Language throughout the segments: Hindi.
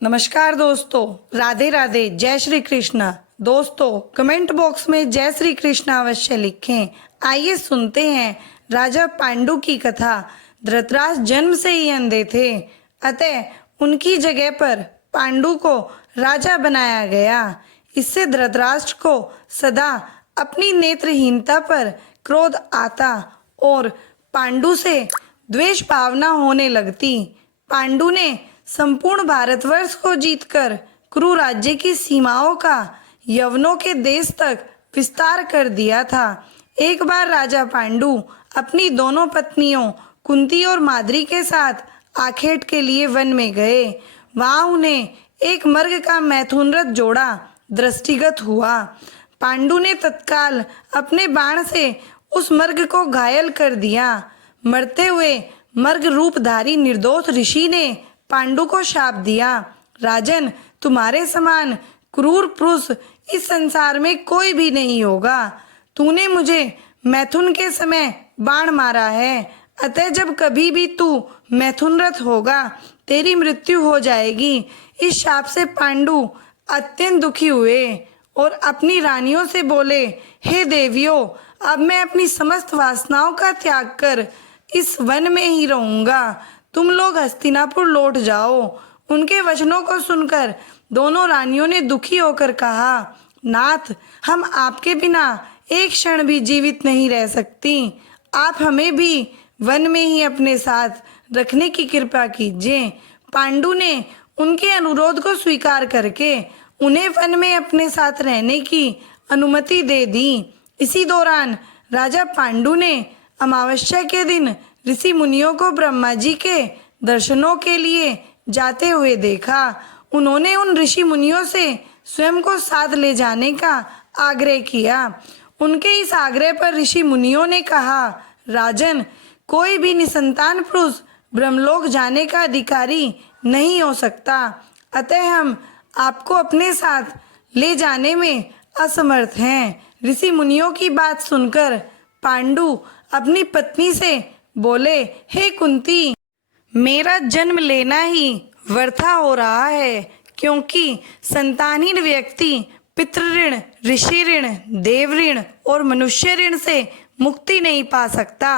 नमस्कार दोस्तों, राधे राधे, जय श्री कृष्ण। दोस्तों, कमेंट बॉक्स में जय श्री कृष्ण अवश्य लिखें। आइए सुनते हैं राजा पांडु की कथा। धृतराष्ट्र जन्म से ही अंधे थे, अतः उनकी जगह पर पांडु को राजा बनाया गया। इससे धृतराष्ट्र को सदा अपनी नेत्रहीनता पर क्रोध आता और पांडु से द्वेष भावना होने लगती। पांडु ने संपूर्ण भारतवर्ष को जीतकर कुरु राज्य की सीमाओं का यवनों के देश तक विस्तार कर दिया था। एक बार राजा पांडु अपनी दोनों पत्नियों कुंती और माद्री के साथ आखेट के लिए वन में गए। वहां उन्हें एक मर्ग का मैथुनरथ जोड़ा दृष्टिगत हुआ। पांडु ने तत्काल अपने बाण से उस मर्ग को घायल कर दिया। मरते हुए मर्ग रूपधारी निर्दोष ऋषि ने पांडु को शाप दिया, राजन, तुम्हारे समान क्रूर पुरुष इस संसार में कोई भी नहीं होगा। तूने मुझे मैथुन के समय बाण मारा है, अतः जब कभी भी तू मैथुनरथ होगा तेरी मृत्यु हो जाएगी। इस शाप से पांडु अत्यंत दुखी हुए और अपनी रानियों से बोले, हे देवियों, अब मैं अपनी समस्त वासनाओं का त्याग कर इस वन में ही रहूंगा। तुम लोग हस्तिनापुर लौट जाओ। उनके वचनों को सुनकर दोनों रानियों ने दुखी होकर कहा, नाथ, हम आपके बिना एक क्षण भी जीवित नहीं रह सकती। आप हमें भी वन में ही अपने साथ रखने की कृपा कीजिए। पांडु ने उनके अनुरोध को स्वीकार करके उन्हें वन में अपने साथ रहने की अनुमति दे दी। इसी दौरान राजा पांडु ने अमावस्या के दिन ऋषि मुनियों को ब्रह्मा जी के दर्शनों के लिए जाते हुए देखा। उन्होंने उन ऋषि मुनियों से स्वयं को साथ ले जाने का आग्रह किया। उनके इस आग्रह पर ऋषि मुनियों ने कहा, राजन, कोई भी निसंतान पुरुष ब्रह्मलोक जाने का अधिकारी नहीं हो सकता, अतः हम आपको अपने साथ ले जाने में असमर्थ हैं। ऋषि मुनियों की बात सुनकर पांडु अपनी पत्नी से बोले, हे कुंती, मेरा जन्म लेना ही व्यर्था हो रहा है, क्योंकि संतानहीन व्यक्ति पितृ ऋण, ऋषि ऋण, देव ऋण और मनुष्य ऋण से मुक्ति नहीं पा सकता।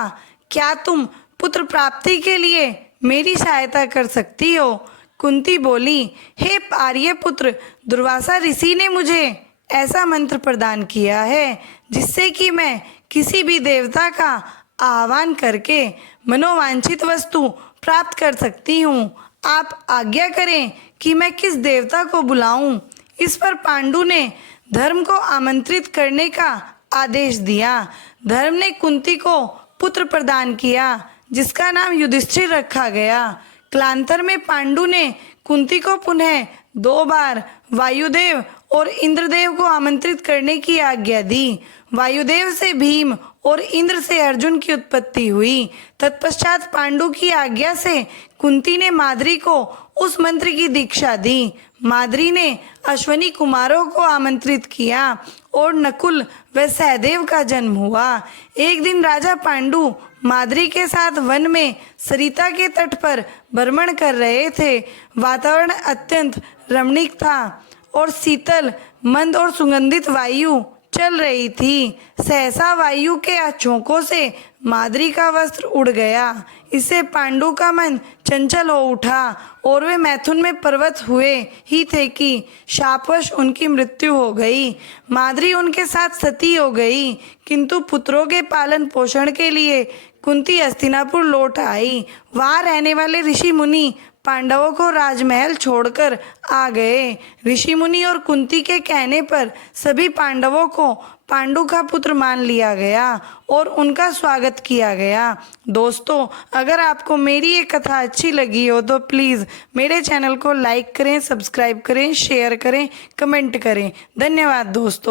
क्या तुम पुत्र प्राप्ति के लिए मेरी सहायता कर सकती हो? कुंती बोली, हे आर्य पुत्र, दुर्वासा ऋषि ने मुझे ऐसा मंत्र प्रदान किया है जिससे कि मैं किसी भी देवता का आह्वान करके मनोवांछित वस्तु प्राप्त कर सकती हूँ। आप आज्ञा करें कि मैं किस देवता को बुलाऊं। इस पर पांडु ने धर्म को आमंत्रित करने का आदेश दिया। धर्म ने कुंती को पुत्र प्रदान किया जिसका नाम युधिष्ठिर रखा गया। कालांतर में पांडु ने कुंती को पुनः 2 बार वायुदेव और इंद्रदेव को आमंत्रित करने की आज्ञा दी। वायुदेव से भीम और इंद्र से अर्जुन की उत्पत्ति हुई। तत्पश्चात पांडु की आज्ञा से कुंती ने माद्री को उस मंत्र की दीक्षा दी। माद्री ने अश्वनी कुमारों को आमंत्रित किया और नकुल व सहदेव का जन्म हुआ। एक दिन राजा पांडु माद्री के साथ वन में सरिता के तट पर भ्रमण कर रहे थे। वातावरण अत्यंत रमणीक था और शीतल, मंद और सुगंधित वायु चल रही थी। सहसा वायु के झोंकों से माद्री का वस्त्र उड़ गया। इससे पांडु का मन चंचल हो उठा और वे मैथुन में प्रवृत्त हुए ही थे कि शापवश उनकी मृत्यु हो गई। माद्री उनके साथ सती हो गई, किंतु पुत्रों के पालन पोषण के लिए कुंती हस्तिनापुर लौट आई। वहां रहने वाले ऋषि मुनि पांडवों को राजमहल छोड़कर आ गए। ऋषि मुनि और कुंती के कहने पर सभी पांडवों को पांडु का पुत्र मान लिया गया और उनका स्वागत किया गया। दोस्तों, अगर आपको मेरी ये कथा अच्छी लगी हो तो प्लीज़ मेरे चैनल को लाइक करें, सब्सक्राइब करें, शेयर करें, कमेंट करें। धन्यवाद दोस्तों।